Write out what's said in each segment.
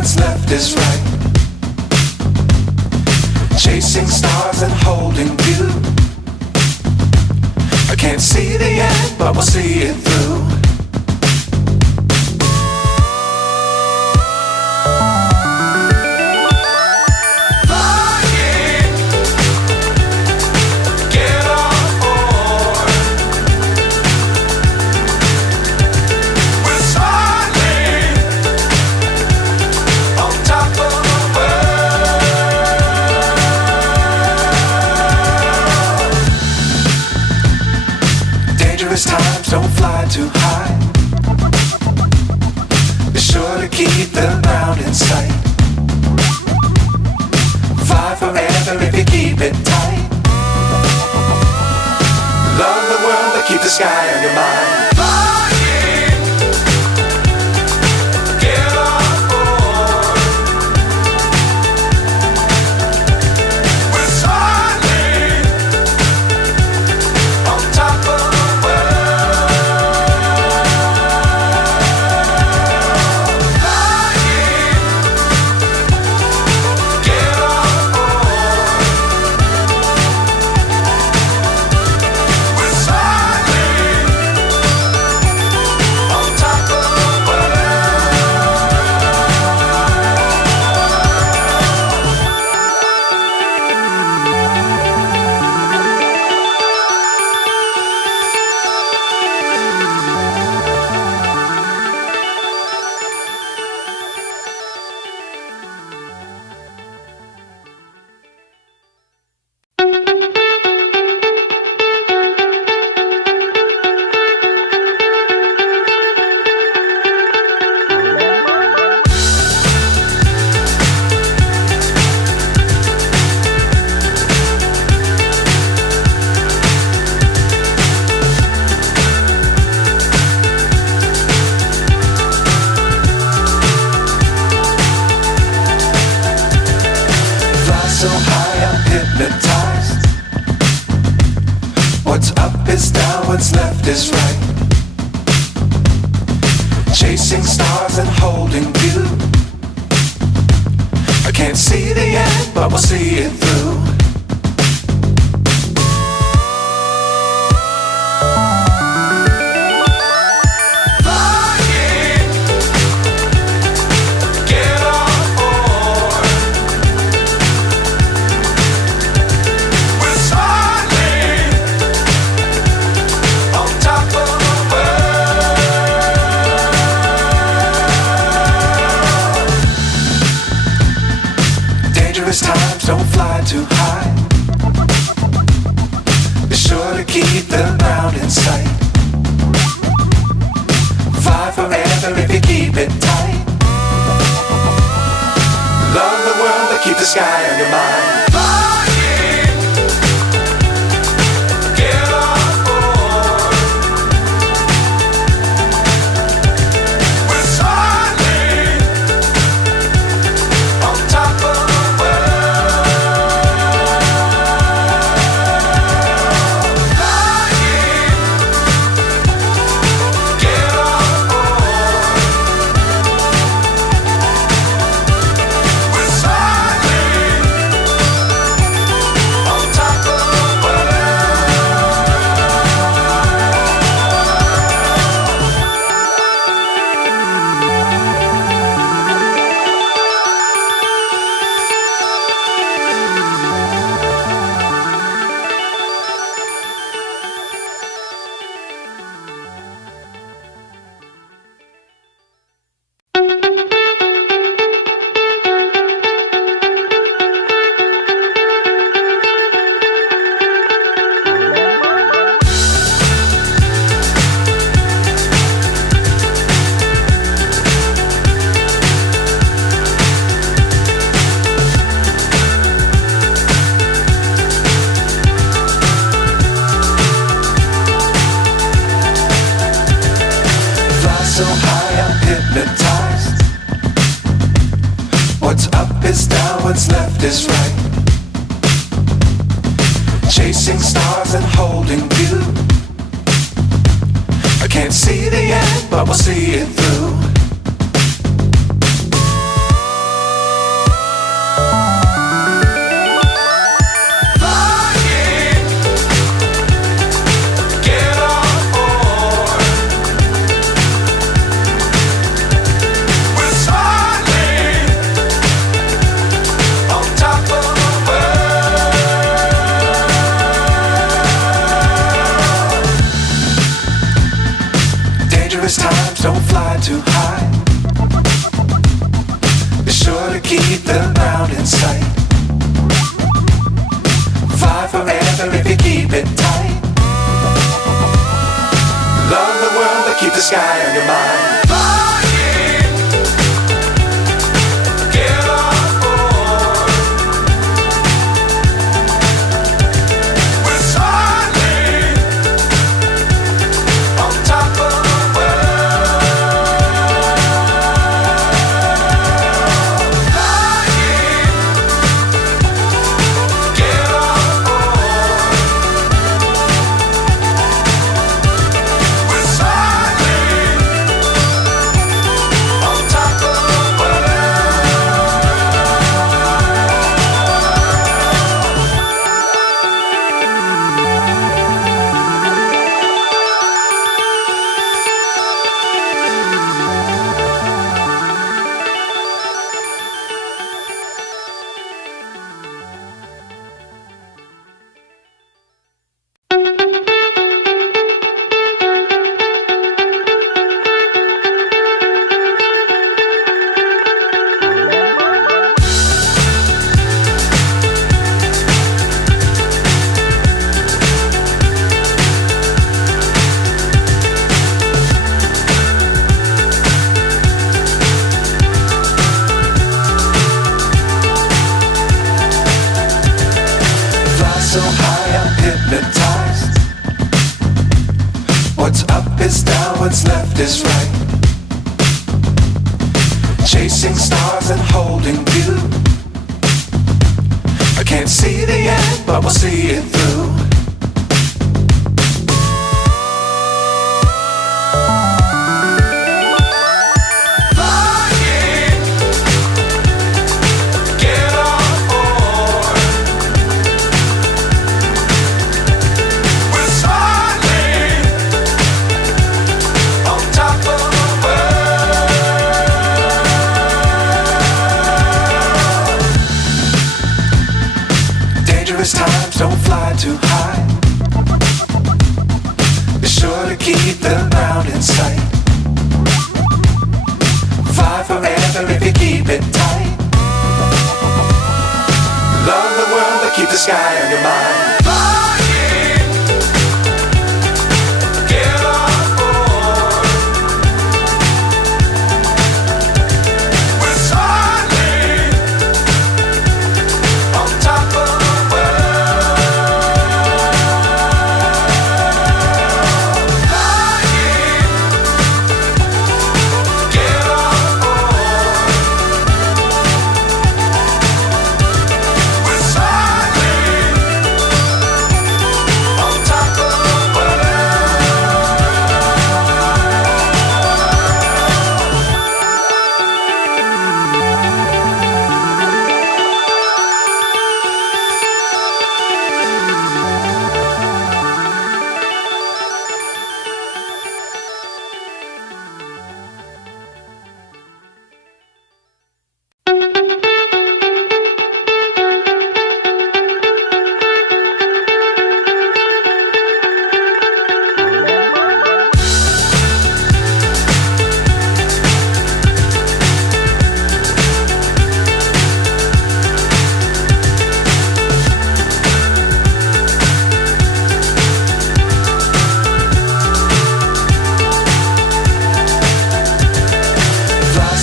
what's left is right. Chasing stars and holding you. I can't see the end, but we'll see it through. Times don't fly too high. Be sure to keep the ground in sight. Fly forever if you keep it tight. Love the world but keep the sky on your mind. So high I'm hypnotized. What's up is down, what's left is right. Chasing stars and holding you. I can't see the end, but we'll see it through. Times don't fly too high. Be sure to keep the ground in sight. Fly forever if you keep it tight. Love the world but keep the sky on your mind. So high I'm hypnotized. What's up is down, what's left is right. Chasing stars and holding you. I can't see the end, but we'll see it through. don't fly too high. Be sure to keep the ground in sight. Fly forever if you keep it tight. Love the world but keep the sky on your mind. So high I'm hypnotized. What's up is down, what's left is right. Chasing stars and holding you. I can't see the end, but we'll see it through. Times don't fly too high. Be sure to keep the ground in sight. Fly forever if you keep it tight. Love the world but keep the sky on your mind.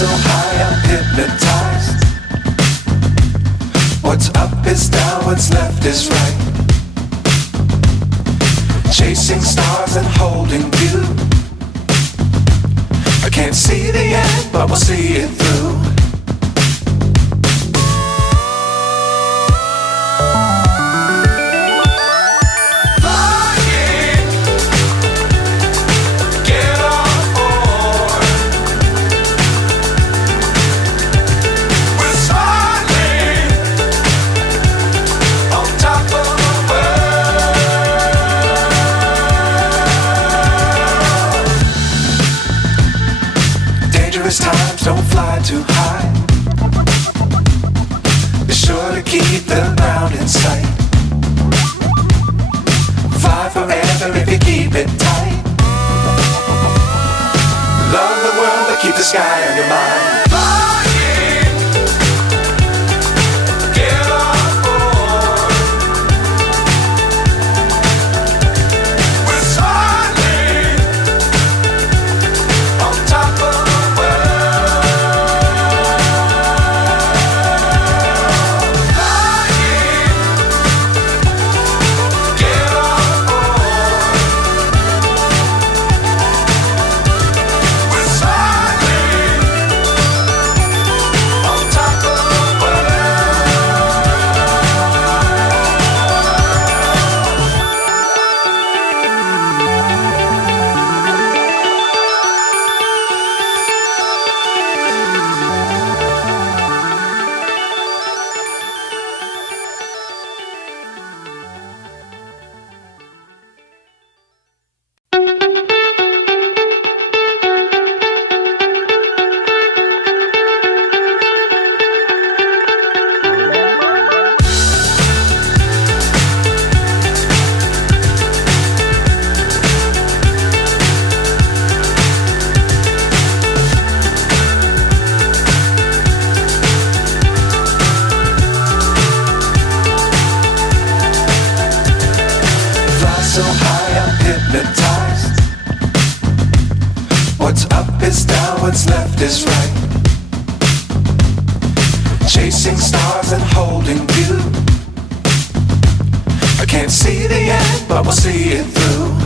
So high I'm hypnotized. What's up is down, what's left is right. Chasing stars and holding you. I can't see the end, but we'll see it through. Times don't fly too high. Be sure to keep the ground in sight. Fly forever if you keep it tight. Love the world, but keep the sky on your mind. Flying, get on board. We're soaring on top of the world. Flying, get on board. We're soaring on top of the so high, I'm hypnotized. What's up is down, what's left is right. Chasing stars and holding you. I can't see the end, but we'll see it through.